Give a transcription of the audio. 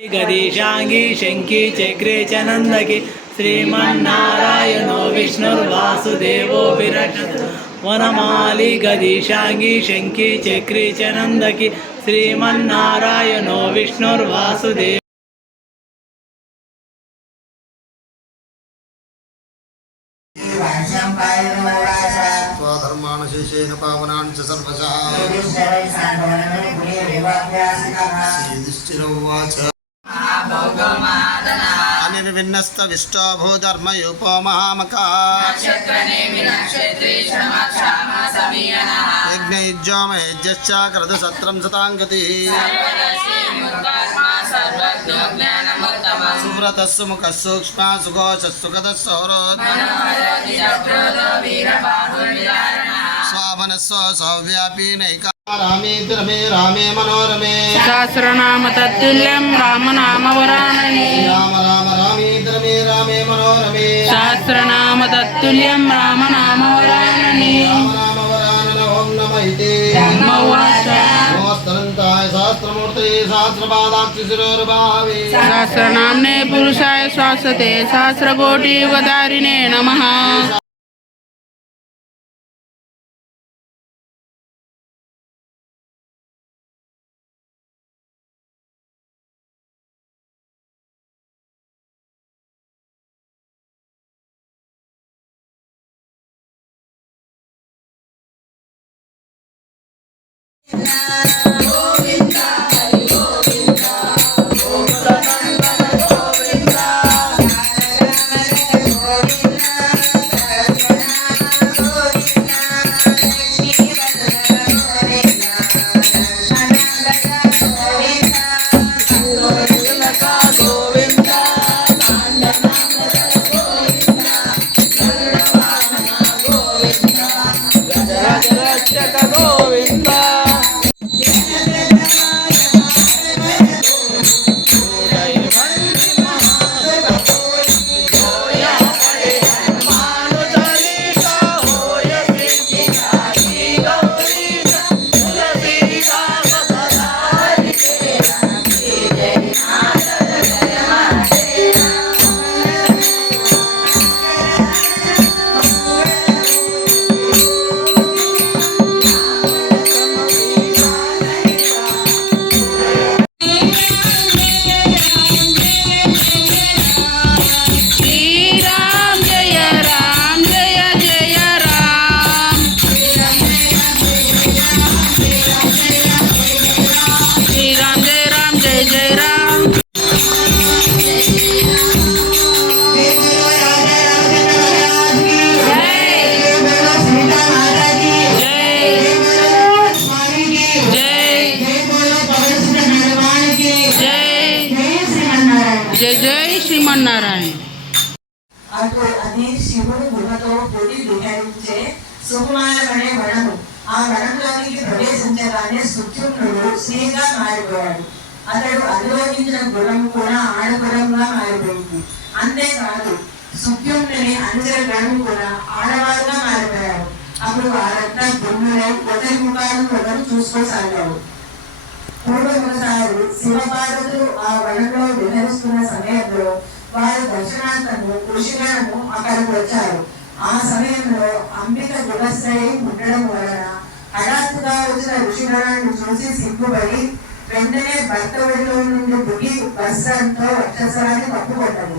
गदीशांगी शंकी चक्रे च नंदकी श्रीमन्नारायणो विष्णुर्वासुदेवो विराट वनमाली गदीशांगी शंकी चक्रे च नंदकी श्रीमन्नारायणो विष्णुर्वासुदेव स्वधर्मानुशेषेण पावनान् च सर्वशः अनिर्विन्नस्तविष्टो भूधर्मयूपो महामका यज्ञयुज्यो महेज्यश्च क्रतुसत्रं सताङ्गतिः सुव्रतस्सु मुखः सूक्ष्मा सुघोषस्सु कतः सौरोत् स्वाभनस्व सौव्यापी नैका रामे रमे रामे मनोरमे सहस्रनाम तत्तुल्यं राम नाम वरानने राम राम रामे रमे रामे मनोरमे सहस्रनाम तत्तुल्यं राम नाम वरानने राम नाम वरानने ओम नमः इति नमोवाच नमस्तनन्ताय सहस्रमूर्तये सहस्रपादाक्षिशिरोर्भावे सहस्रनाम्ने पुरुषाय शाश्वते सहस्रकोटिवतारिणे नमः। जय जय श्रीमन्नारायण। అది శివుడు గుహతో పొడి విహరించే సుకుమారమనే వనము. ఆ వనంలోనికి ప్రవేశించగానే సుఖ్యునుడు శ్రీగా మారిపోయాడు. అతడు అధిరోహించిన గుణం కూడా ఆడగుణంగా మారిపోయింది. అంతేకాదు సుఖ్యుని అంచన గణం కూడా ఆడవారుగా మారిపోయాడు. అప్పుడు వారంతా గుమ్ములై ఒకరి ముఖాలను ఒకరు చూసుకోసాగారు. పూర్వముసారి శివపార్వతులు ఆ వనంలో విహరిస్తున్న సమయంలో వారి దర్శనార్థము ఋషిగణము అక్కడికి వచ్చారు. ఆ సమయంలో అంబిక గుణశ్రయి ఉండడం వలన హఠాత్తుగా వచ్చిన ఋషిగణాన్ని చూసి సిగ్గుపడి వెంటనే భర్త ఒడిలో నుండి దిగి వస్త్రంతో వక్షస్వరాన్ని కప్పుకొట్టదు.